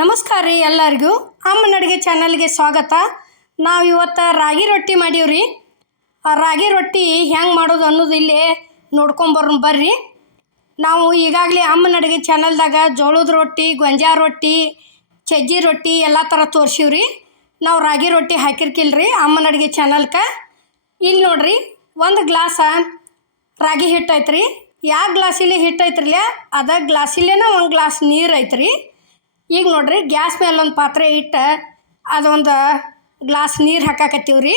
ನಮಸ್ಕಾರ ರೀ ಎಲ್ಲರಿಗೂ ಅಮ್ಮನ ಅಡುಗೆ ಚಾನಲ್ಗೆ ಸ್ವಾಗತ. ನಾವು ಇವತ್ತು ರಾಗಿ ರೊಟ್ಟಿ ಮಾಡೀವ್ರಿ. ಆ ರಾಗಿ ರೊಟ್ಟಿ ಹೆಂಗೆ ಮಾಡೋದು ಅನ್ನೋದು ಇಲ್ಲಿ ನೋಡ್ಕೊಂಬರೋಣ ಬರ್ರಿ. ನಾವು ಈಗಾಗಲೇ ಅಮ್ಮನ ಅಡುಗೆ ಚಾನಲ್ದಾಗ ಜೋಳದ ರೊಟ್ಟಿ, ಗೊಂಜಾಳ ರೊಟ್ಟಿ, ಸಜ್ಜಿ ರೊಟ್ಟಿ ಎಲ್ಲ ಥರ ತೋರಿಸೀವ್ರಿ. ನಾವು ರಾಗಿ ರೊಟ್ಟಿ ಹಾಕಿರ್ಕಿಲ್ರಿ ಅಮ್ಮನ ಅಡುಗೆ ಚಾನಲ್ಗೆ. ಇಲ್ಲಿ ನೋಡ್ರಿ, ಒಂದು ಗ್ಲಾಸ ರಾಗಿ ಹಿಟ್ಟು ಐತ್ರಿ. ಯಾವ ಗ್ಲಾಸಿಲೆ ಹಿಟ್ಟು ಐತ್ರಿಲ್ಲ ಅದ ಗ್ಲಾಸಿಲೇನ ಒಂದು ಗ್ಲಾಸ್ ನೀರು ಐತ್ರಿ. ಈಗ ನೋಡ್ರಿ, ಗ್ಯಾಸ್ ಮೇಲೆ ಒಂದು ಪಾತ್ರೆ ಇಟ್ಟು ಅದೊಂದು ಗ್ಲಾಸ್ ನೀರು ಹಾಕಾಕತ್ತೀವ್ರಿ.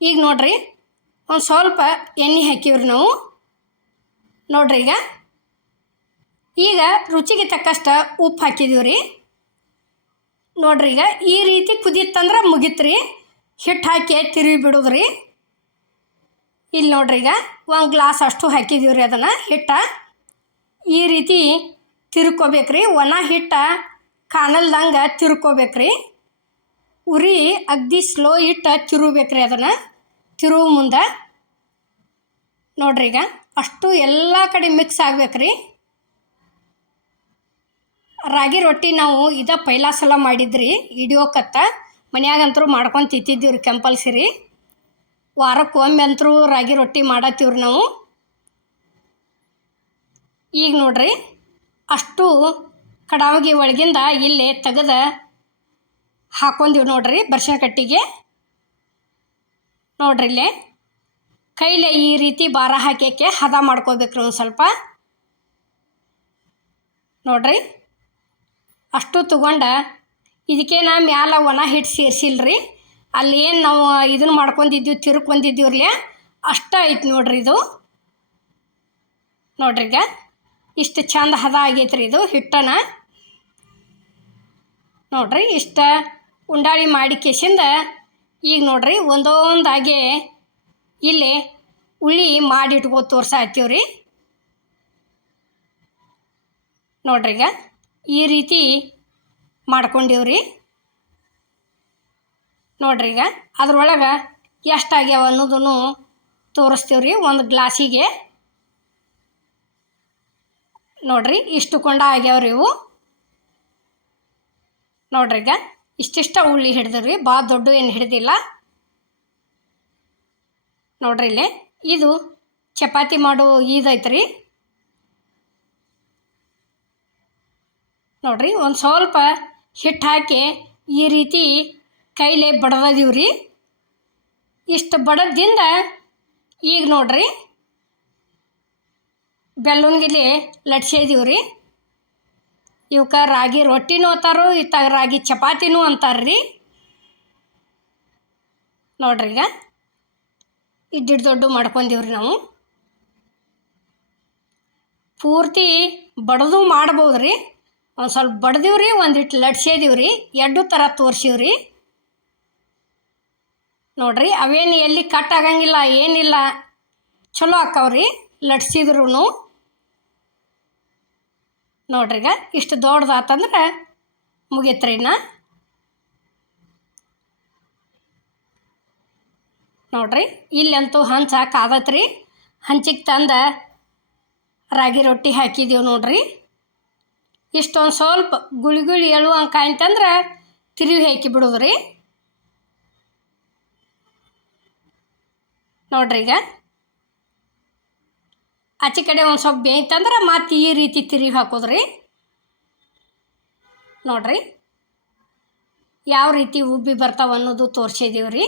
ಈಗ ನೋಡ್ರಿ, ಒಂದು ಸ್ವಲ್ಪ ಎಣ್ಣೆ ಹಾಕಿವ್ರಿ ನಾವು. ನೋಡ್ರಿ, ಈಗ ರುಚಿಗೆ ತಕ್ಕಷ್ಟು ಉಪ್ಪು ಹಾಕಿದೀವ್ರಿ. ನೋಡ್ರಿ, ಈಗ ಈ ರೀತಿ ಕುದೀತಂದ್ರೆ ಮುಗಿತ್ರಿ. ಹಿಟ್ಟು ಹಾಕಿ ತಿರುವಿ ಬಿಡೋದ್ರಿ. ಇಲ್ಲಿ ನೋಡ್ರಿ, ಈಗ ಒಂದು ಗ್ಲಾಸ್ ಅಷ್ಟು ಹಾಕಿದೀವ್ರಿ ಅದನ್ನು ಹಿಟ್ಟು. ಈ ರೀತಿ ತಿರ್ಕೋಬೇಕ್ರಿ. ಒಣ ಹಿಟ್ಟು ಕಾಣಲ್ದಂಗೆ ತಿರ್ಕೋಬೇಕ್ರಿ. ಉರಿ ಅಗ್ದಿ ಸ್ಲೋ ಇಟ್ಟು ತಿರುಬೇಕ್ರಿ. ಅದನ್ನು ತಿರುವು ಮುಂದೆ ನೋಡ್ರಿ, ಈಗ ಅಷ್ಟು ಎಲ್ಲ ಕಡೆ ಮಿಕ್ಸ್ ಆಗ್ಬೇಕ್ರಿ. ರಾಗಿ ರೊಟ್ಟಿ ನಾವು ಪೈಲಾ ಸಲ ಮಾಡಿದ್ರಿ ಹಿಡಿಯೋಕತ್ತ. ಮನ್ಯಾಗಂತರೂ ಮಾಡ್ಕೊಂಡು ತಿಂತಿದ್ದೀವ್ರಿ ಕಂಪಲ್ಸರಿ. ವಾರಕ್ಕೆ ಒಮ್ಮೆ ಅಂತರೂ ರಾಗಿ ರೊಟ್ಟಿ ಮಾಡತ್ತೀವ್ರಿ ನಾವು. ಈಗ ನೋಡ್ರಿ, ಅಷ್ಟು ಕಡಾವಗಿ ಒಳಗಿಂದ ಇಲ್ಲಿ ತೆಗೆದು ಹಾಕೊಂಡೀವಿ ನೋಡ್ರಿ ಬರ್ಶಿನ ಕಟ್ಟಿಗೆ. ನೋಡ್ರಿ, ಇಲ್ಲೇ ಕೈಲೇ ಈ ರೀತಿ ಭಾರ ಹಾಕ್ಯಕ್ಕೆ ಹದ ಮಾಡ್ಕೋಬೇಕ್ರಿ ಒಂದು ಸ್ವಲ್ಪ. ನೋಡ್ರಿ, ಅಷ್ಟು ತಗೊಂಡ ಇದಕ್ಕೇನ ಮ್ಯಾಲ ಒಣ ಹಿಟ್ಟು ಸೇರಿಸಿಲ್ರಿ. ಅಲ್ಲಿ ಏನು ನಾವು ಇದನ್ನು ಮಾಡ್ಕೊಂಡಿದ್ದೀವಿ, ತಿರ್ಕೊಂಡಿದ್ದೀವ್ರಲ್ಲ ಅಷ್ಟ ಐತಿ ನೋಡ್ರಿ ಇದು. ನೋಡ್ರಿ, ಈಗ ಇಷ್ಟು ಚಂದ ಹದ ಆಗೈತ್ರಿ ಇದು ಹಿಟ್ಟನ. ನೋಡ್ರಿ, ಇಷ್ಟ ಉಂಡಾಳಿ ಮಾಡಿ ಕೇಸಿಂದ ಈಗ ನೋಡ್ರಿ ಒಂದೊಂದಾಗೆ ಇಲ್ಲಿ ಉಳ್ಳಿ ಮಾಡಿ ಇಟ್ಕೋ ತೋರ್ಸಾತ್ತೀವ್ರಿ. ನೋಡ್ರಿ, ಈಗ ಈ ರೀತಿ ಮಾಡ್ಕೊಂಡಿವ್ರಿ. ನೋಡ್ರಿ, ಈಗ ಅದ್ರೊಳಗೆ ಎಷ್ಟಾಗ್ಯಾವ ಅನ್ನೋದನ್ನು ತೋರಿಸ್ತೀವ್ರಿ ಒಂದು ಗ್ಲಾಸಿಗೆ. ನೋಡ್ರಿ, ಇಷ್ಟು ಕೊಂಡ ಆಗ್ಯಾವ್ರಿ ಇವು. ನೋಡ್ರಿ, ಈಗ ಇಷ್ಟಿಷ್ಟ ಉಳ್ಳಿ ಹಿಡ್ದ್ರಿ, ಭಾಳ ದೊಡ್ಡ ಏನು ಹಿಡ್ದಿಲ್ಲ. ನೋಡ್ರಿ, ಇಲ್ಲಿ ಇದು ಚಪಾತಿ ಮಾಡೋ ಇದೈತ್ರಿ. ನೋಡ್ರಿ, ಒಂದು ಸ್ವಲ್ಪ ಹಿಟ್ಟು ಹಾಕಿ ಈ ರೀತಿ ಕೈಲೇ ಬಡ್ದದೀವ್ರಿ. ಇಷ್ಟು ಬಡದಿಂದ ಈಗ ನೋಡ್ರಿ ಬೆಲ್ಲುನ್ಗಿಲಿ ಲಟ್ಸಿದೀವ್ರಿ. ಇವಕ್ಕೆ ರಾಗಿ ರೊಟ್ಟಿನೂ ಅಂತಾರೋ, ಇತ್ತಾಗ ರಾಗಿ ಚಪಾತಿನೂ ಅಂತಾರ್ರಿ. ನೋಡ್ರಿ, ಈಗ ಇಡ್ಡಿಟ್ಟು ದೊಡ್ಡ ಮಾಡ್ಕೊಂಡೀವ್ರಿ ನಾವು. ಪೂರ್ತಿ ಬಡ್ದು ಮಾಡ್ಬೋದ್ರಿ. ಒಂದು ಸ್ವಲ್ಪ ಬಡ್ದೀವ್ರಿ, ಒಂದಿಟ್ಟು ಲಟ್ಸಿದೀವ್ರಿ. ಎರಡು ಥರ ತೋರಿಸೀವ್ರಿ. ನೋಡ್ರಿ, ಅವೇನು ಎಲ್ಲಿ ಕಟ್ ಆಗಂಗಿಲ್ಲ, ಏನಿಲ್ಲ, ಚಲೋ ಆಕ್ಕವ್ರಿ ಲಟ್ಸಿದ್ರು. ನೋಡ್ರಿ, ಈಗ ಇಷ್ಟು ದೊಡ್ಡದಾತಂದ್ರೆ ಮುಗೀತ್ರಿ. ನೋಡ್ರಿ, ಇಲ್ಲಂತೂ ಹಂಚ ಕಾದತ್ರಿ. ಹಂಚಿಗೆ ತಂದ ರಾಗಿ ರೊಟ್ಟಿ ಹಾಕಿದ್ದೀವಿ ನೋಡ್ರಿ. ಇಷ್ಟೊಂದು ಸ್ವಲ್ಪ ಗುಳಿ ಗುಳಿ ಎಳುವಂಗೆ ಕಾಯ್ತಂದ್ರೆ ತಿರುವಿ ಹಾಕಿ ಬಿಡೋದ್ರಿ. ನೋಡ್ರಿ, ಈಗ ಆಚೆ ಕಡೆ ಒಂದು ಸ್ವಲ್ಪ ಬೇಯ್ತಂದ್ರೆ ಮತ್ತೆ ಈ ರೀತಿ ತಿರುವಿ ಹಾಕೋದ್ರಿ. ನೋಡ್ರಿ, ಯಾವ ರೀತಿ ಉಬ್ಬಿ ಬರ್ತಾವ ಅನ್ನೋದು ತೋರಿಸಿದೀವ್ರಿ.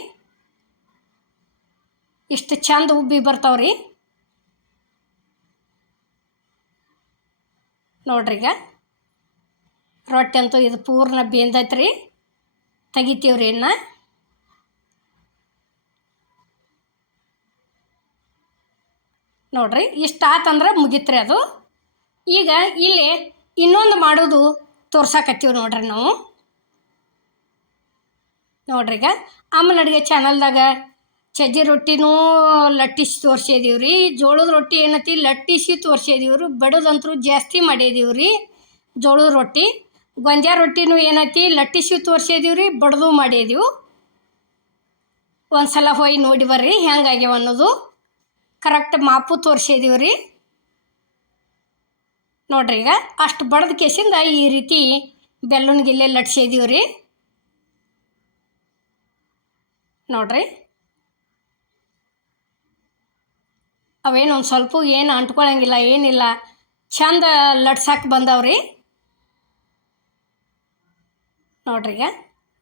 ಇಷ್ಟು ಚಂದ ಉಬ್ಬಿ ಬರ್ತಾವ್ರಿ. ನೋಡ್ರಿ, ಈಗ ರೊಟ್ಟಿ ಅಂತೂ ಇದು ಪೂರ್ಣ ಬೆಂದೈತ್ರಿ. ತೆಗಿತೀವ್ರಿ ಇನ್ನು. ನೋಡ್ರಿ, ಇಷ್ಟು ಆತಂದ್ರೆ ಮುಗಿತ್ರಿ ಅದು. ಈಗ ಇಲ್ಲಿ ಇನ್ನೊಂದು ಮಾಡೋದು ತೋರ್ಸಾಕತ್ತೀವಿ ನೋಡ್ರಿ ನಾವು. ನೋಡ್ರಿ, ಈಗ ಅಮ್ಮನ ಅಡುಗೆ ಚಾನಲ್ದಾಗ ಸಜ್ಜಿ ರೊಟ್ಟಿನೂ ಲಟ್ಟಿಸಿ ತೋರಿಸಿದೀವ್ರಿ. ಜೋಳದ ರೊಟ್ಟಿ ಏನೈತಿ ಲಟ್ಟಿಸಿ ತೋರಿಸಿದೀವ್ರಿ. ಬಡದಂತರೂ ಜಾಸ್ತಿ ಮಾಡಿದೀವ್ರಿ ಜೋಳದ ರೊಟ್ಟಿ. ಗೊಂಜಾಳ ರೊಟ್ಟಿನೂ ಏನೈತಿ ಲಟ್ಟಿಸಿ ತೋರಿಸಿದೀವ್ರಿ, ಬಡ್ದು ಮಾಡಿದೀವಿ. ಒಂದು ಸಲ ಹೋಗಿ ನೋಡಿ ಬರ್ರಿ ಹೆಂಗಾಗ್ಯಾವ ಅನ್ನೋದು. ಕರೆಕ್ಟ್ ಮಾಪು ತೋರಿಸಿದೀವ್ರಿ. ನೋಡ್ರಿ, ಈಗ ಅಷ್ಟು ಬಡ್ದ ಕೇಸಿಂದ ಈ ರೀತಿ ಬೆಲ್ಲನ ಗಿಲ್ಲೆ ಲಟ್ಸಿದೀವಿ ರೀ ನೋಡ್ರಿ. ಅವೇನು ಒಂದು ಸ್ವಲ್ಪ ಏನು ಅಂಟ್ಕೊಳಂಗಿಲ್ಲ ಏನಿಲ್ಲ, ಚಂದ ಲಟ್ಸಕ್ಕೆ ಬಂದವ್ರಿ ನೋಡ್ರಿ. ಈಗ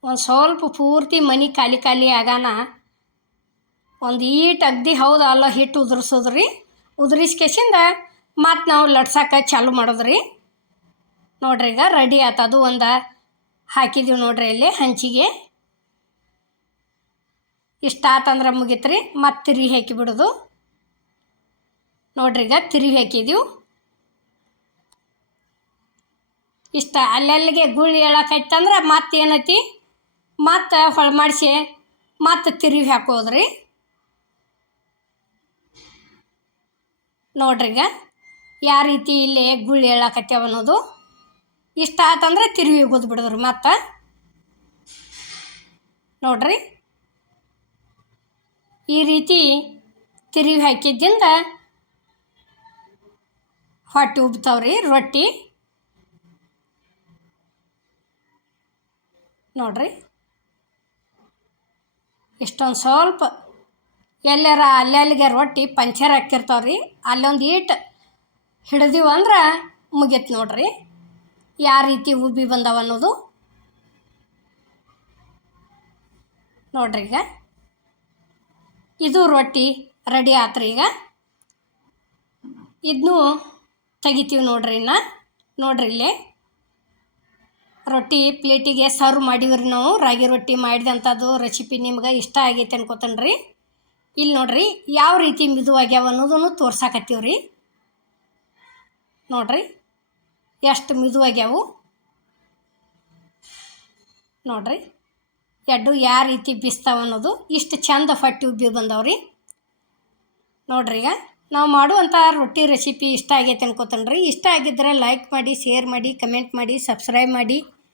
ಒಂದು ಸ್ವಲ್ಪ ಪೂರ್ತಿ ಮನೆ ಖಾಲಿ ಖಾಲಿ ಆಗಾನ ಒಂದು ಈಟ್ ಅಗ್ದಿ ಹೌದು ಅಲ್ಲ ಹಿಟ್ಟು ಉದುರಿಸೋದ್ರಿ. ಉದುರಿಸ್ಕೇಸಿಂದ ಮತ್ತು ನಾವು ಲಟ್ಸಕ್ಕೆ ಚಾಲು ಮಾಡೋದ್ರಿ ನೋಡ್ರಿ. ಈಗ ರೆಡಿ ಆಯ್ತು. ಅದು ಒಂದು ಹಾಕಿದ್ದೀವಿ ನೋಡ್ರಿ ಇಲ್ಲಿ ಹಂಚಿಗೆ. ಇಷ್ಟ ಆತಂದ್ರೆ ಮುಗೀತು ರೀ. ಮತ್ತು ತಿರುವಿ ಹಾಕಿಬಿಡೋದು ನೋಡ್ರಿ. ಈಗ ತಿರುವಿ ಹಾಕಿದ್ದೀವಿ. ಇಷ್ಟ ಅಲ್ಲಲ್ಲಿಗೆ ಗುಳ್ಳಿ ಹೇಳಕೈತಂದ್ರೆ ಮತ್ತೆ ಏನೈತಿ, ಮತ್ತು ಹೊಳ ಮಾಡಿಸಿ ಮತ್ತು ತಿರುವಿ ಹಾಕೋದ್ರಿ ನೋಡ್ರಿ. ಈಗ ಯಾವ ರೀತಿ ಇಲ್ಲಿ ಗುಳ್ಳಿ ಹೇಳಕತ್ತೇವ ಅನ್ನೋದು. ಇಷ್ಟ ಆತಂದ್ರೆ ತಿರುವಿ ಬಿಡೋದ್ರಿ ಮತ್ತು ನೋಡ್ರಿ. ಈ ರೀತಿ ತಿರುವಿ ಹಾಕಿದ್ದಿಂದ ಹೊಟ್ಟೆ ಉಬ್ತಾವ್ರಿ ರೊಟ್ಟಿ ನೋಡ್ರಿ. ಇಷ್ಟೊಂದು ಸ್ವಲ್ಪ ಎಲ್ಲಾರ ಅಲ್ಲಲ್ಲಿಗೆ ರೊಟ್ಟಿ ಪಂಚರ್ ಹಾಕಿರ್ತಾವ್ರಿ, ಅಲ್ಲೊಂದು ಈಟ್ ಹಿಡ್ದೀವಿ ಅಂದ್ರೆ ಮುಗೀತು ನೋಡ್ರಿ. ಯಾವ ರೀತಿ ಉಬ್ಬಿ ಬಂದವ ಅನ್ನೋದು ನೋಡ್ರಿ. ಈಗ ಇದು ರೊಟ್ಟಿ ರೆಡಿ ಆತ್ರಿ. ಈಗ ಇದನ್ನೂ ತೆಗಿತೀವಿ ನೋಡ್ರಿ. ಇನ್ನು ನೋಡ್ರಿ ಇಲ್ಲಿ ರೊಟ್ಟಿ ಪ್ಲೇಟಿಗೆ ಸರ್ವ್ ಮಾಡೀವ್ರಿ ನಾವು. ರಾಗಿ ರೊಟ್ಟಿ ಮಾಡಿದಂಥದ್ದು ರೆಸಿಪಿ ನಿಮ್ಗೆ ಇಷ್ಟ ಆಗೈತೆ ಅನ್ಕೋತೇನೆ. ಇಲ್ಲಿ ನೋಡ್ರಿ ಯಾವ ರೀತಿ ಮಿದುವಾಗ್ಯಾವ ಅನ್ನೋದನ್ನು ತೋರ್ಸಾಕತ್ತೀವ್ರಿ ನೋಡ್ರಿ. ಎಷ್ಟು ಮಿದುವಾಗ್ಯಾವು ನೋಡ್ರಿ. ಎಡ್ಡು ಯಾವ ರೀತಿ ಬಿಸ್ತಾವ ಅನ್ನೋದು. ಇಷ್ಟು ಚಂದ ಹೊಟ್ಟೆ ಉಬ್ಬಿ ಬಂದವ್ರಿ ನೋಡ್ರಿ. ಈಗ ನಾವು ಮಾಡುವಂಥ ರೊಟ್ಟಿ ರೆಸಿಪಿ ಇಷ್ಟ ಆಗೈತೆ ಅನ್ಕೋತೇನೆ. ಇಷ್ಟ ಆಗಿದ್ದರೆ ಲೈಕ್ ಮಾಡಿ, ಶೇರ್ ಮಾಡಿ, ಕಮೆಂಟ್ ಮಾಡಿ, ಸಬ್ಸ್ಕ್ರೈಬ್ ಮಾಡಿ.